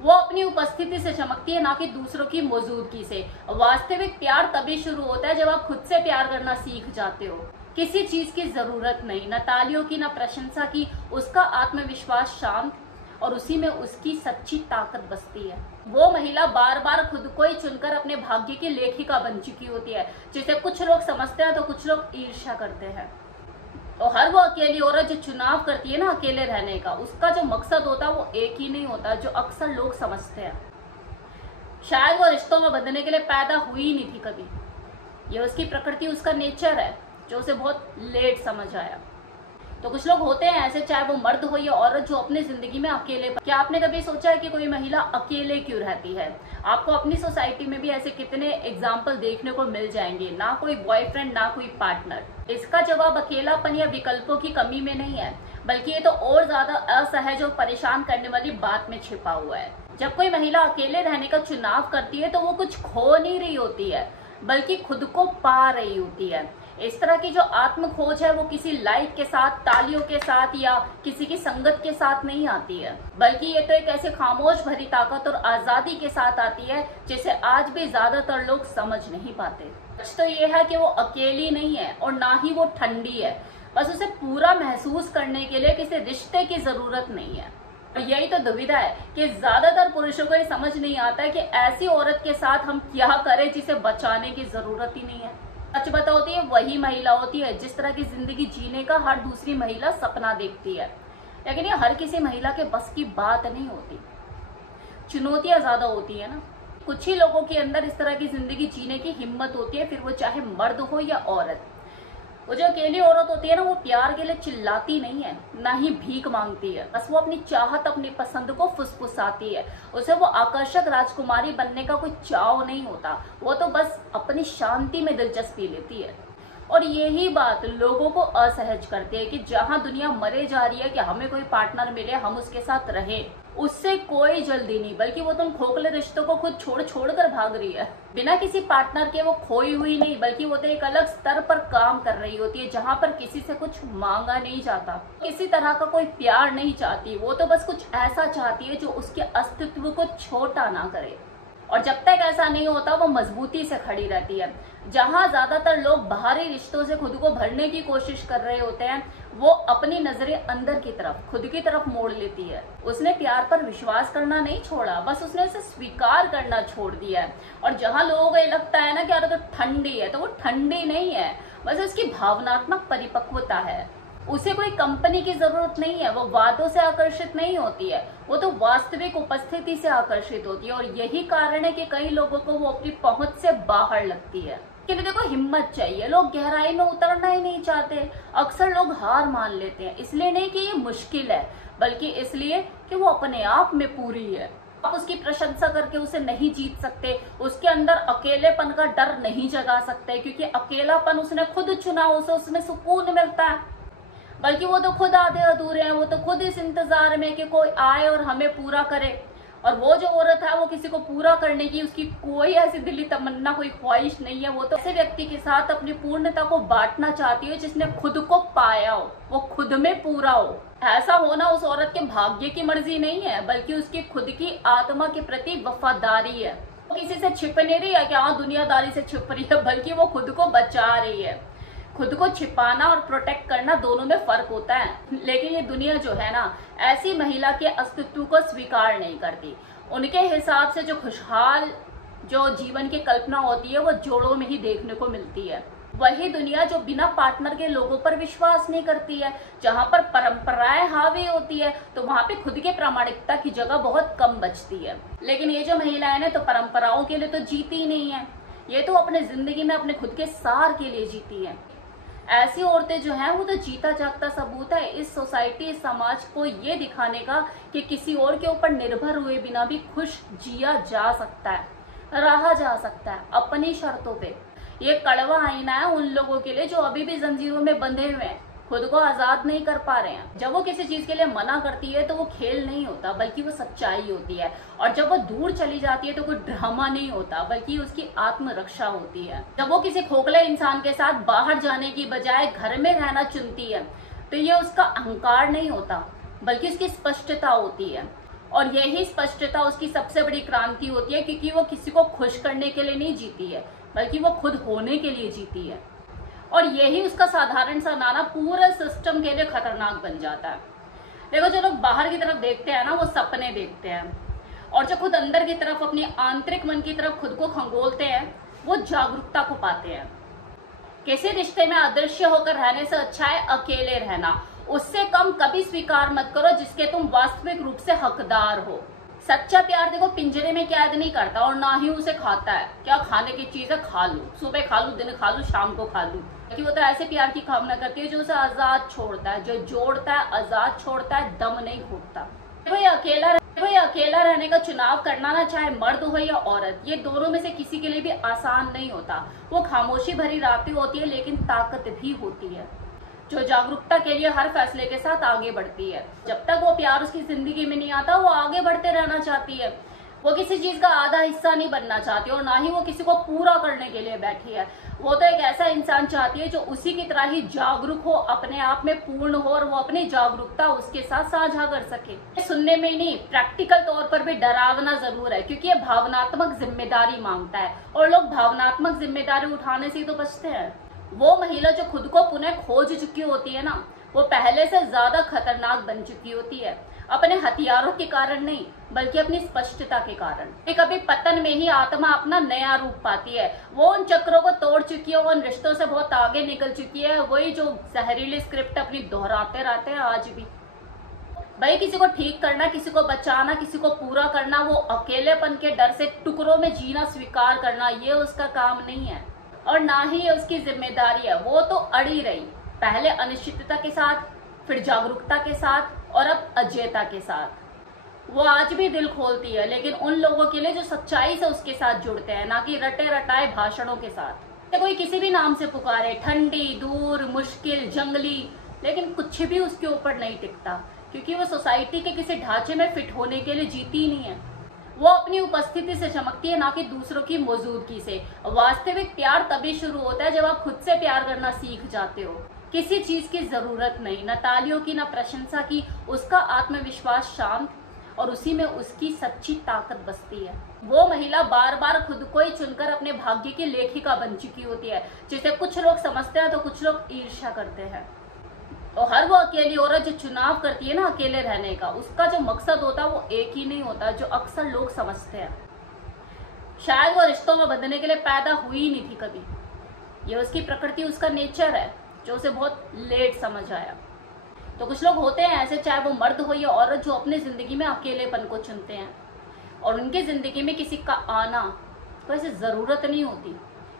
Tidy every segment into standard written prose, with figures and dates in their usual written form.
वो अपनी उपस्थिति से चमकती है, ना कि दूसरों की मौजूदगी से। वास्तविक प्यार तभी शुरू होता है जब आप खुद से प्यार करना सीख जाते हो। किसी चीज की जरूरत नहीं, न तालियों की, न प्रशंसा की। उसका आत्मविश्वास शांत, और उसी में उसकी सच्ची ताकत बसती है। वो महिला बार बार खुद को ही चुनकर अपने भाग्य की लेखिका बन चुकी होती है, जिसे कुछ लोग समझते हैं तो कुछ लोग ईर्ष्या करते हैं। तो हर वो अकेली औरत जो चुनाव करती है ना अकेले रहने का, उसका जो मकसद होता है वो एक ही नहीं होता जो अक्सर लोग समझते हैं। शायद वो रिश्तों में बंधने के लिए पैदा हुई ही नहीं थी कभी। ये उसकी प्रकृति, उसका नेचर है, जो उसे बहुत लेट समझ आया। तो कुछ लोग होते हैं ऐसे, चाहे वो मर्द हो या औरत, जो अपनी जिंदगी में अकेले। क्या आपने कभी सोचा है कि कोई महिला अकेले क्यों रहती है? आपको अपनी सोसाइटी में भी ऐसे कितने एग्जाम्पल देखने को मिल जाएंगे, ना कोई बॉयफ्रेंड ना कोई पार्टनर। इसका जवाब अकेलापन या विकल्पों की कमी में नहीं है, बल्कि ये तो और ज्यादा असहज और परेशान करने वाली बात में छिपा हुआ है। जब कोई महिला अकेले रहने का चुनाव करती है तो वो कुछ खो नहीं रही होती है, बल्कि खुद को पा रही होती है। इस तरह की जो आत्म खोज है वो किसी लाइक के साथ, तालियों के साथ या किसी की संगत के साथ नहीं आती है, बल्कि ये तो एक ऐसे खामोश भरी ताकत और आजादी के साथ आती है जिसे आज भी ज्यादातर लोग समझ नहीं पाते। सच तो ये है कि वो अकेली नहीं है और ना ही वो ठंडी है, बस उसे पूरा महसूस करने के लिए किसी रिश्ते की जरूरत नहीं है। और यही तो दुविधा है कि ज्यादातर पुरुषों को ये समझ नहीं आता है कि ऐसी औरत के साथ हम क्या करें जिसे बचाने की जरूरत ही नहीं है। सच बता होती है वही महिला होती है जिस तरह की जिंदगी जीने का हर दूसरी महिला सपना देखती है, लेकिन ये हर किसी महिला के बस की बात नहीं होती। चुनौतियां ज्यादा होती है ना। कुछ ही लोगों के अंदर इस तरह की जिंदगी जीने की हिम्मत होती है, फिर वो चाहे मर्द हो या औरत। वो जो अकेली औरत होती है ना, वो प्यार के लिए चिल्लाती नहीं है, ना ही भीख मांगती है। बस वो अपनी चाहत, अपनी पसंद को फुसफुसाती है। उसे वो आकर्षक राजकुमारी बनने का कोई चाव नहीं होता, वो तो बस अपनी शांति में दिलचस्पी लेती है। और यही बात लोगों को असहज करती है कि जहां दुनिया मरे जा रही है कि हमें कोई पार्टनर मिले, हम उसके साथ रहें, उससे कोई जल्दी नहीं, बल्कि वो तुम खोखले रिश्तों को खुद छोड़ छोड़ कर भाग रही है। बिना किसी पार्टनर के वो खोई हुई नहीं, बल्कि वो तो एक अलग स्तर पर काम कर रही होती है, जहां पर किसी से कुछ मांगा नहीं जाता, किसी तरह का कोई प्यार नहीं चाहती। वो तो बस कुछ ऐसा चाहती है जो उसके अस्तित्व को छोटा ना करे। और जब तक ऐसा नहीं होता वो मजबूती से खड़ी रहती है। जहां ज्यादातर लोग बाहरी रिश्तों से खुद को भरने की कोशिश कर रहे होते हैं, वो अपनी नजरें अंदर की तरफ, खुद की तरफ मोड़ लेती है। उसने प्यार पर विश्वास करना नहीं छोड़ा, बस उसने उसे स्वीकार करना छोड़ दिया है। और जहां लोगों को ये लगता है ना कि अरे तो ठंडी है, तो वो ठंडी नहीं है, बस उसकी भावनात्मक परिपक्वता है। उसे कोई कंपनी की जरूरत नहीं है, वो वादों से आकर्षित नहीं होती है, वो तो वास्तविक उपस्थिति से आकर्षित होती है। और यही कारण है कि कई लोगों को वो अपनी पहुंच से बाहर लगती है। के लिए देखो हिम्मत चाहिए, लोग गहराई में उतरना ही नहीं चाहते। अक्सर लोग हार मान लेते हैं, इसलिए नहीं कि ये मुश्किल है, बल्कि इसलिए कि वो अपने आप में पूरी है। आप उसकी प्रशंसा करके उसे नहीं जीत सकते, उसके अंदर अकेलेपन का डर नहीं जगा सकते, क्योंकि अकेलापन उसने खुद चुना, उसे उसमें सुकून मिलता है। बल्कि वो तो खुद आधे अधूरे हैं, वो तो खुद इस इंतजार में कि कोई आए और हमें पूरा करे। और वो जो औरत है वो किसी को पूरा करने की उसकी कोई ऐसी दिली तमन्ना, कोई ख्वाहिश नहीं है। वो तो ऐसे व्यक्ति के साथ अपनी पूर्णता को बांटना चाहती है जिसने खुद को पाया हो, वो खुद में पूरा हो। ऐसा होना उस औरत के भाग्य की मर्जी नहीं है, बल्कि उसकी खुद की आत्मा के प्रति वफादारी है। वो किसी से छिप नहीं रही है कि हाँ दुनियादारी से छिप रही है, बल्कि वो खुद को बचा रही है। खुद को छिपाना और प्रोटेक्ट करना दोनों में फर्क होता है। लेकिन ये दुनिया जो है ना, ऐसी महिला के अस्तित्व को स्वीकार नहीं करती। उनके हिसाब से जो खुशहाल जो जीवन की कल्पना होती है वो जोड़ों में ही देखने को मिलती है। वही दुनिया जो बिना पार्टनर के लोगों पर विश्वास नहीं करती है। जहां पर परंपराएं हावी होती है तो वहां पे खुद के प्रामाणिकता की जगह बहुत कम बचती है। लेकिन ये जो महिलाएं ने तो परंपराओं के लिए तो जीती ही नहीं है, ये तो अपने जिंदगी में अपने खुद के सार के लिए जीती है। ऐसी औरतें जो हैं वो तो जीता जागता सबूत है इस सोसाइटी, इस समाज को ये दिखाने का कि किसी और के ऊपर निर्भर हुए बिना भी खुश जिया जा सकता है, रहा जा सकता है अपनी शर्तों पे। ये कड़वा आईना है उन लोगों के लिए जो अभी भी जंजीरों में बंधे हुए हैं, खुद को आजाद नहीं कर पा रहे हैं। जब वो किसी चीज के लिए मना करती है तो वो खेल नहीं होता, बल्कि वो सच्चाई होती है। और जब वो दूर चली जाती है तो कोई ड्रामा नहीं होता, बल्कि उसकी आत्मरक्षा होती है। जब वो किसी खोखले इंसान के साथ बाहर जाने की बजाय घर में रहना चुनती है तो ये उसका अहंकार नहीं होता, बल्कि उसकी स्पष्टता होती है। और यही स्पष्टता उसकी सबसे बड़ी क्रांति होती है, क्योंकि वो किसी को खुश करने के लिए नहीं जीती है, बल्कि वो खुद होने के लिए जीती है। और यही उसका साधारण सा नाना पूरे सिस्टम के लिए खतरनाक बन जाता है। देखो, जो लोग बाहर की तरफ देखते हैं ना, वो सपने देखते हैं, और जो खुद अंदर की तरफ अपनी आंतरिक मन की तरफ खुद को खंगोलते हैं, वो जागरूकता को पाते हैं। किसी रिश्ते में अदृश्य होकर रहने से अच्छा है अकेले रहना। उससे कम कभी स्वीकार मत करो जिसके तुम वास्तविक रूप से हकदार हो। सच्चा प्यार देखो पिंजरे में कैद नहीं करता, और ना ही उसे खाता है। क्या खाने की चीज है, खा लूं, सुबह खा लूं, दिन खा लूं, शाम को खा लूं। कि वो तो ऐसे प्यार की कामना करती है जो उसे आजाद छोड़ता है, जो जोड़ता है, आजाद छोड़ता है, दम नहीं घोटता। देखो, ये अकेला रहने का चुनाव करना ना, चाहे मर्द हो या औरत, ये दोनों में से किसी के लिए भी आसान नहीं होता। वो खामोशी भरी रातें होती है, लेकिन ताकत भी होती है, जो जागरूकता के लिए हर फैसले के साथ आगे बढ़ती है। जब तक वो प्यार उसकी जिंदगी में नहीं आता, वो आगे बढ़ते रहना चाहती है। वो किसी चीज का आधा हिस्सा नहीं बनना चाहती, और ना ही वो किसी को पूरा करने के लिए बैठी है। वो तो एक ऐसा इंसान चाहती है जो उसी की तरह ही जागरूक हो, अपने आप में पूर्ण हो, और वो अपनी जागरूकता उसके साथ साझा कर सके। सुनने में नहीं, प्रैक्टिकल तौर पर भी डरावना जरूर है, क्योंकि ये भावनात्मक जिम्मेदारी मांगता है, और लोग भावनात्मक जिम्मेदारी उठाने से ही तो बचते हैं। वो महिला जो खुद को पुनः खोज चुकी होती है ना, वो पहले से ज्यादा खतरनाक बन चुकी होती है, अपने हथियारों के कारण नहीं, बल्कि अपनी स्पष्टता के कारण। कभी पतन में ही आत्मा अपना नया रूप पाती है। वो उन चक्रों को तोड़ चुकी है, वो उन रिश्तों से बहुत आगे निकल चुकी है। वही जो जहरीली स्क्रिप्ट अपनी दोहराते रहते हैं आज भी। भाई, किसी को ठीक करना, किसी को बचाना, किसी को पूरा करना, वो अकेलेपन के डर से टुकड़ों में जीना स्वीकार करना, ये उसका काम नहीं है, और ना ही ये उसकी जिम्मेदारी है। वो तो अड़ी रही, पहले अनिश्चितता के साथ, फिर जागरूकता के साथ, और अब अजयता के साथ। वो आज भी दिल खोलती है, लेकिन उन लोगों के लिए जो सच्चाई से उसके साथ जुड़ते हैं, ना कि रटे रटाए भाषणों के साथ। कोई किसी भी नाम से पुकारे, ठंडी, दूर, मुश्किल, जंगली, लेकिन कुछ भी उसके ऊपर नहीं टिकता, क्योंकि वो सोसाइटी के किसी ढांचे में फिट होने के लिए जीती ही नहीं है। वो अपनी उपस्थिति से चमकती है, ना कि दूसरों की मौजूदगी से। वास्तविक प्यार तभी शुरू होता है जब आप खुद से प्यार करना सीख जाते हो। किसी चीज की जरूरत नहीं, न तालियों की, न प्रशंसा की। उसका आत्मविश्वास शांत, और उसी में उसकी सच्ची ताकत बसती है। वो महिला बार बार खुद को ही चुनकर अपने भाग्य की लेखिका बन चुकी होती है, जिसे कुछ लोग समझते हैं तो कुछ लोग ईर्ष्या करते हैं। और हर वो अकेली औरत जो चुनाव करती है ना अकेले रहने का, उसका जो मकसद होता है वो एक ही नहीं होता, जो अक्सर लोग समझते हैं। शायद वो रिश्तों में बंधने के लिए पैदा हुई ही नहीं थी कभी। ये उसकी प्रकृति, उसका नेचर है, जो उसे बहुत लेट समझ आया। तो कुछ लोग होते हैं ऐसे, चाहे वो मर्द हो या औरत, जो अपने जिंदगी में अकेलेपन को चुनते हैं, और उनकी जिंदगी में किसी का आना तो ऐसे जरूरत नहीं होती।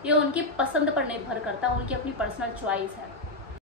ये उनकी पसंद पर निर्भर करता है, उनकी अपनी पर्सनल चॉइस है।